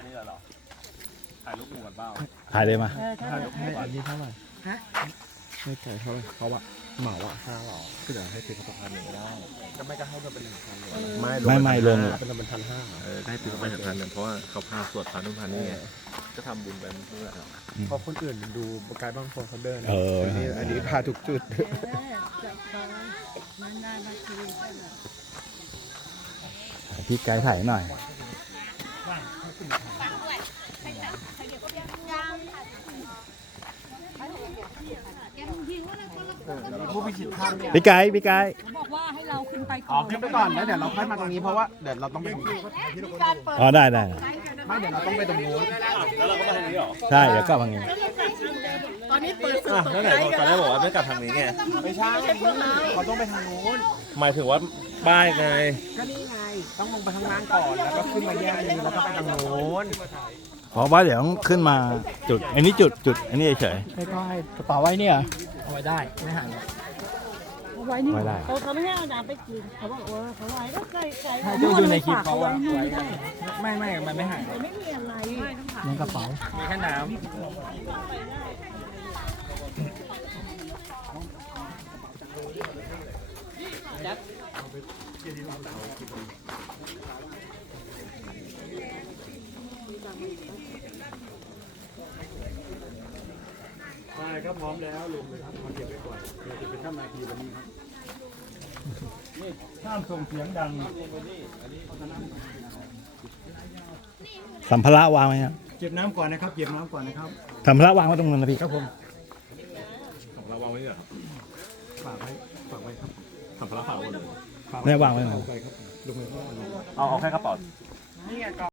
านี่เหรอถ่ายรูปหมูกันเปล่าถ่ายเลยมาถ่ายรูปหมูกันนี้เท่าไหร่ฮะไม่ใช่เท่าไหร่เขาอะเหมาว่าห้าหรอก็เดี๋ยวให้ถึงกระเป๋าพันนึ่ได้จะไม่ก็ให้เป็นหนึ่งพันหนึ่งไม่ไม่ลง เป็นหนึ่งพันห้าได้ถึงกระเป๋าหนึ่งพันเนึ่งเพราะว่าเขาพาสวดพานนู่นพันนี่ไงก็ทำบุญไปเพื่อพอคนอื่นดูบกายบ้างคนเขาเดินอันนี้พาทุกจุดพี่ไกด์ถ่ายหน่อยพี่ไก่พี่ไก่บอกว่าให้เราขึ้นไปก่อนขึ้นไปก่อนแล้วเดี๋ยวเราค่อยมาตรงนี้เพราะว่าเดี๋ยวเราต้องไปตรงนี้อ๋อได้ได้ไม่เดี๋ยวเราต้องไปตรงนู้นแใช่เดี๋ยวก็ตรงนี้นี้เปิดสุดตรงไหนกันตอนแรกบอกว่าไม่กลับทางนี้ไง ไม่ใช่เขาต้องไปทางโน้น หมายถึงว่าป้ายไง ก็นี่ไง ต้องลงไปทางล่างก่อน แล้วก็ขึ้นมาแยกนี้แล้วก็ไปทางโน้นเพราะว่าเดี๋ยวขึ้นมาจุด อันนี้จุดจุดอันนี้เฉยใช่ใช่กระเป๋าไว้เนี่ยเอาไว้ได้ไม่ห่างไว้นี่เขาเขาไม่ให้เอาดาไปกินเขาบอกว่าเขาไว้แล้วใส่ใส่เขาอยู่ในคลิปเขาไว้ไม่ได้ ไม่ไม่มันไม่หายไม่มีอะไรไอง่านกระเป๋า มีแค่น้ำใชครับพมแล้วลงเลครับเก็บไปก่อนเดี๋เป็นท่านาคีวันนี้ครับนี่ห้ามส่งเสียงดังสัมภาระวางไว้ครับเก็บน้ำก่อนนะครับเก็บน้ำก่อนนะครับสัมภาระวางไว้ตรงนั้นนะพี่ครับผมสัมภาระวางไว้เนี่ครับฝากไว้ฝากไว้ครับสัมภาระฝากไว้แม่วางไว้ไหนเอาเอาแค่กระเป๋า